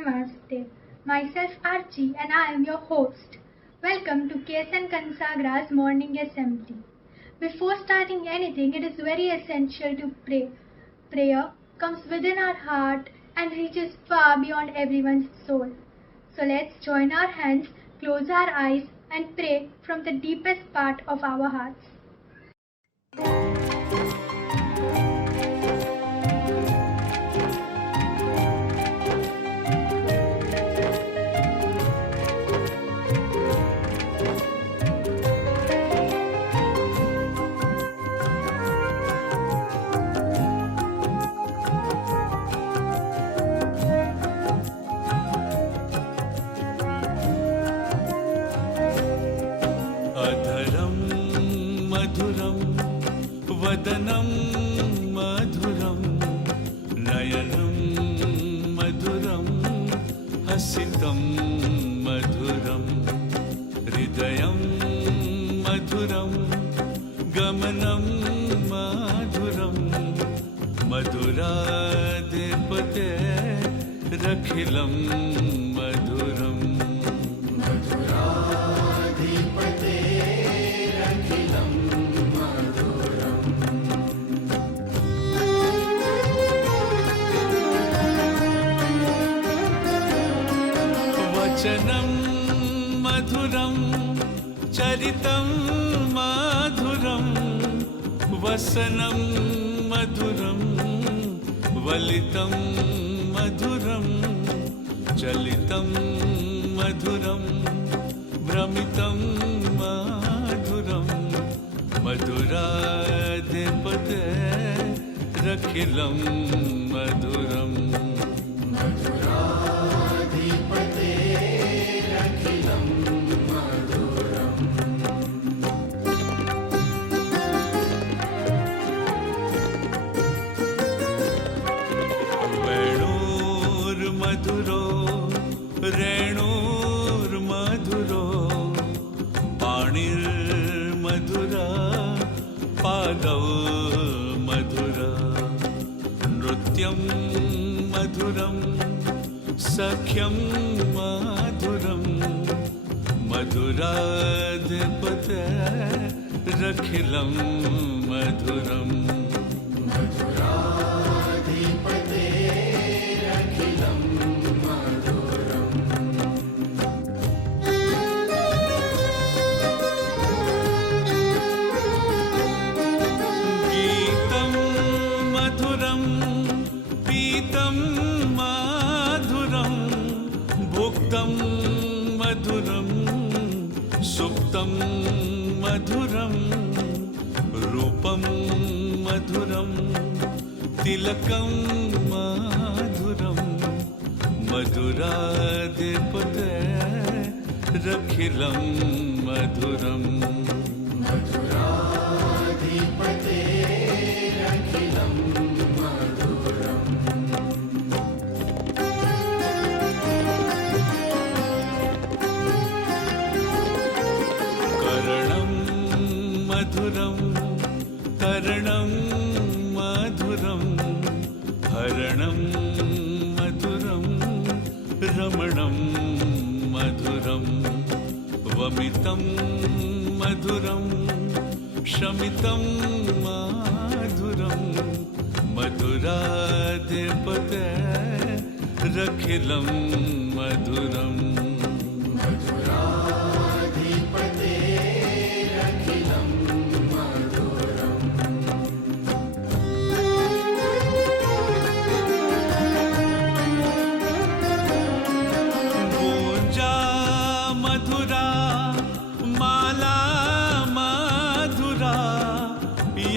Namaste. Myself Archie and I am your host. Welcome to KSN Kansagra's morning assembly. Before starting anything, it is very essential to pray. Prayer comes within our heart and reaches far beyond everyone's soul. So let's join our hands, close our eyes and pray from the deepest part of our hearts. वदनं मधुरं नयनं मधुरं हसितं मधुरं हृदयं मधुरं गमनं मधुरं मधुराधिपते रखिलं मधुरम् वचनं मधुरं चरितं मधुरं वसनं मधुरं वलितं मधुरं चलितं मधुरं भ्रमितं मधुरं मधुराधिपते रखिलं मधुरम् मधुरो रेणुर्मधुरो पाणिर्मधुरा पादौ मधुरा नृत्यं मधुरं सख्यं मधुरं मधुराधिपते रखिलं मधुरम् मधुरं भुक्तं मधुरं सुप्तं मधुरं रूपं मधुरं तिलकं मधुरं मधुराधिपते रखिलं मधुरम् मधुरं तरणं मधुरं हरणं मधुरं रमणं मधुरं वमितं मधुरं शमितं मधुरं मधुराधिपते रखिलं मधुरम्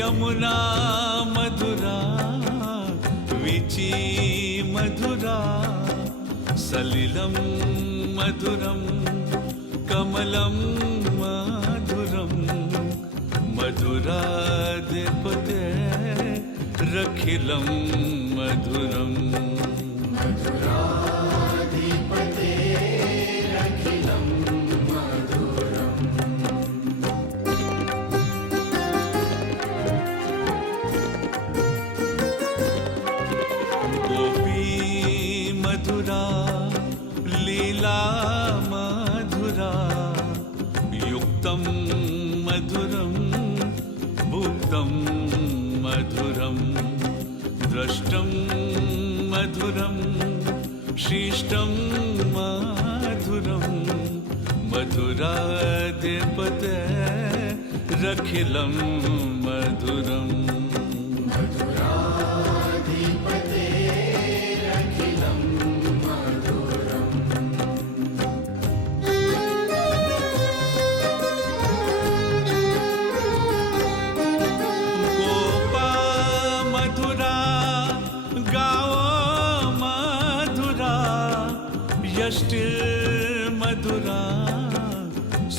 यमुना मधुरा विची मधुरा सलिलं मधुरं कमलं मधुरं मधुराधिपते रखिलं मधुरम् मधुरा लीला मधुरा युक्तं मधुरं भुक्तं मधुरं द्रष्टं मधुरं शिष्टं मधुरं मधुराधिपते रखिलं मधुरम् गोपा मधुरा गाओ मधुरा यष्टिर्मधुरा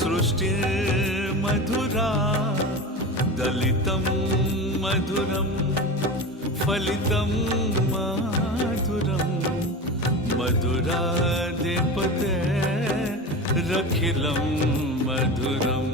सृष्टिर्मधुरा दलितं मधुरं फलितं मधुरं मधुराधिपते रखिलं मधुरम्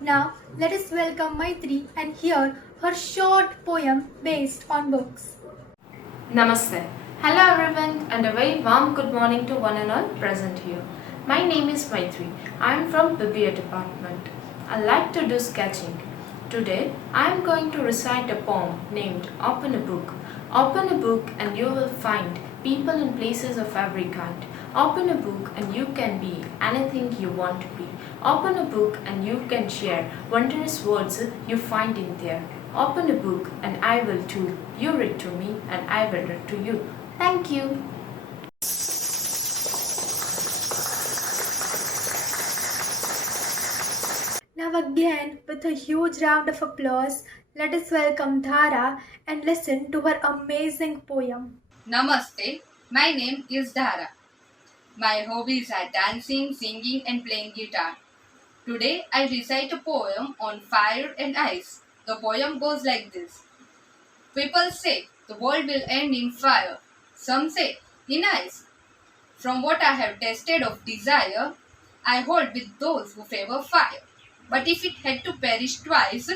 Now, let us welcome Maitri and hear her short poem based on books. Namaste. Hello everyone and a very warm good morning to one and all present here. My name is Maitri. I am from BBA department. I like to do sketching. Today I am going to recite a poem named Open a Book. Open a book and you will find people and places of every kind. Open a book and you can be anything you want to be. Open a book and you can share wondrous words you find in there. Open a book and I will too. You read to me and I will read to you. Thank you. Now again, with a huge round of applause, let us welcome Dhara and listen to her amazing poem. Namaste, my name is Dhara. My hobbies are dancing, singing and playing guitar. Today I recite a poem on fire and ice. The poem goes like this. People say the world will end in fire. Some say in ice. From what I have tasted of desire, I hold with those who favor fire. But if it had to perish twice,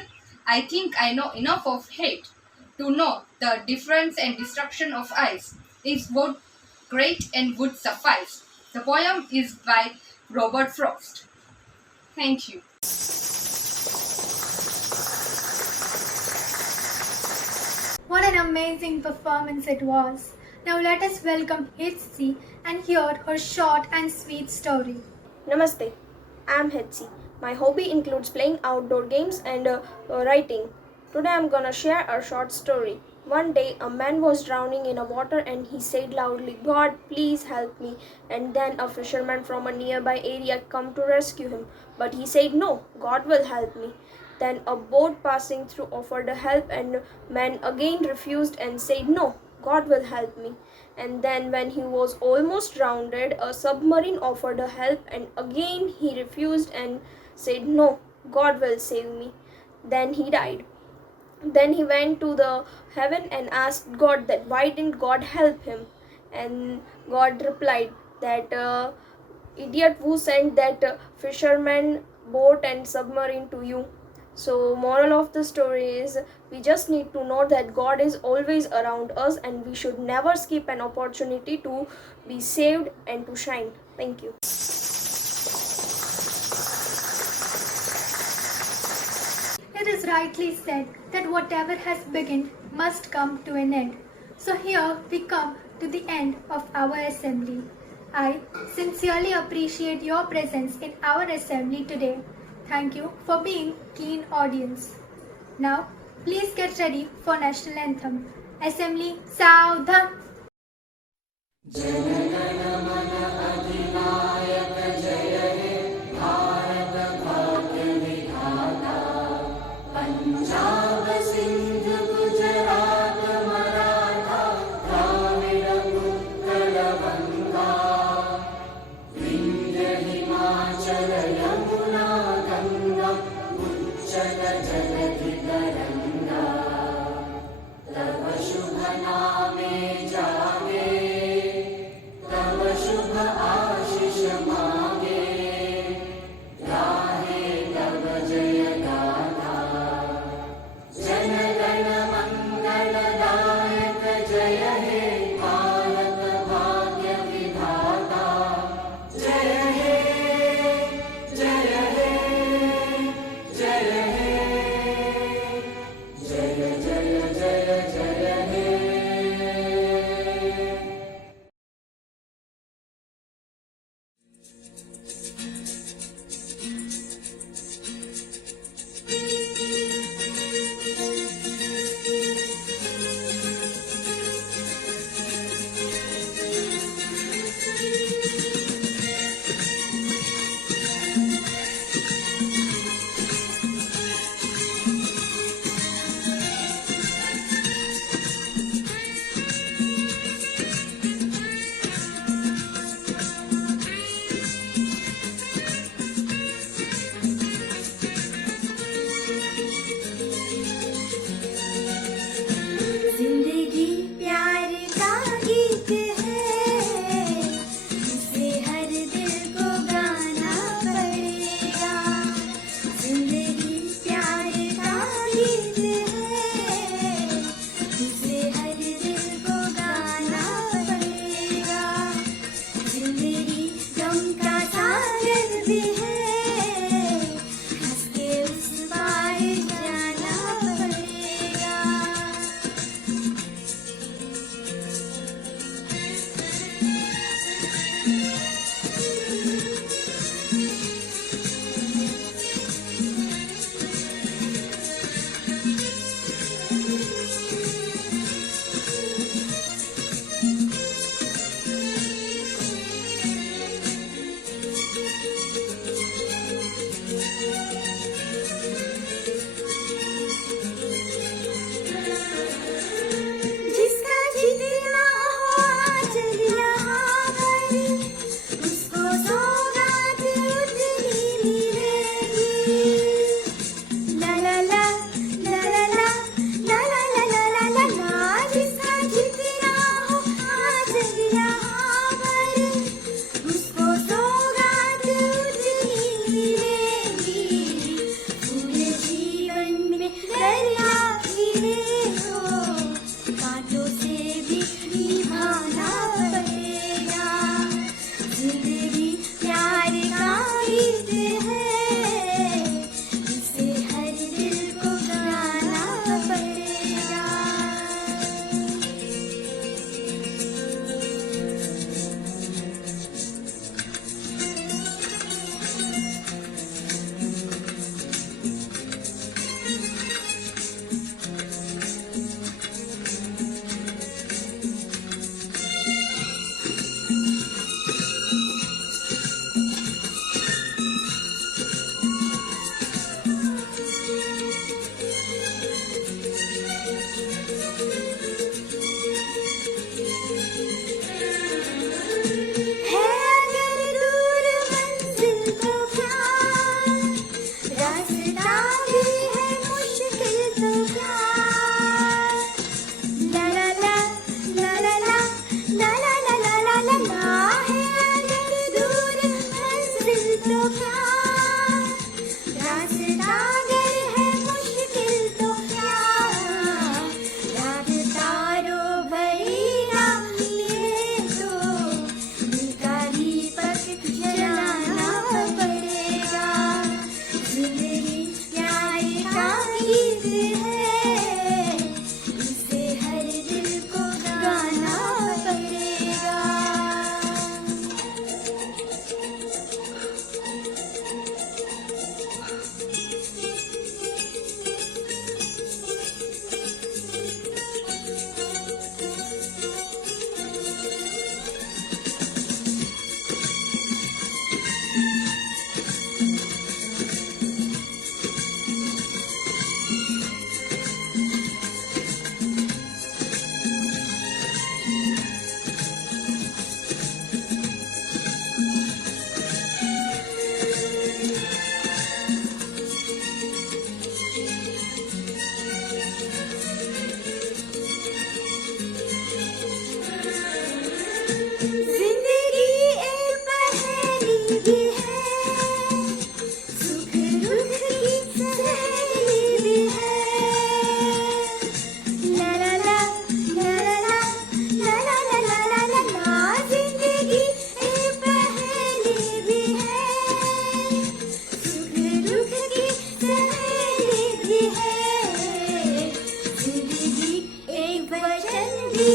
I think I know enough of hate to know the difference and destruction of ice is both great and would suffice. The poem is by Robert Frost. Thank you. What an amazing performance it was. Now let us welcome Hitsi and hear her short and sweet story. Namaste, I am Hetsi. My hobby includes playing outdoor games and writing. Today I am gonna share a short story. One day a man was drowning in a water and he said loudly, "God, please help me." And then a fisherman from a nearby area come to rescue him. But he said, "No, God will help me." Then a boat passing through offered help and man again refused and said, "No, God will help me." And then when he was almost drowned, a submarine offered help and again he refused and said, "No, God will save me." Then he died. Then he went to the heaven and asked God that why didn't God help him? And God replied that idiot, who sent that fisherman boat and submarine to you? So moral of the story is we just need to know that God is always around us and we should never skip an opportunity to be saved and to shine. Thank you. It is rightly said that whatever has begun must come to an end. So here we come to the end of our assembly. I sincerely appreciate your presence in our assembly today. Thank you for being keen audience. Now, please get ready for national anthem. Assembly, Saudhan!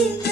Happy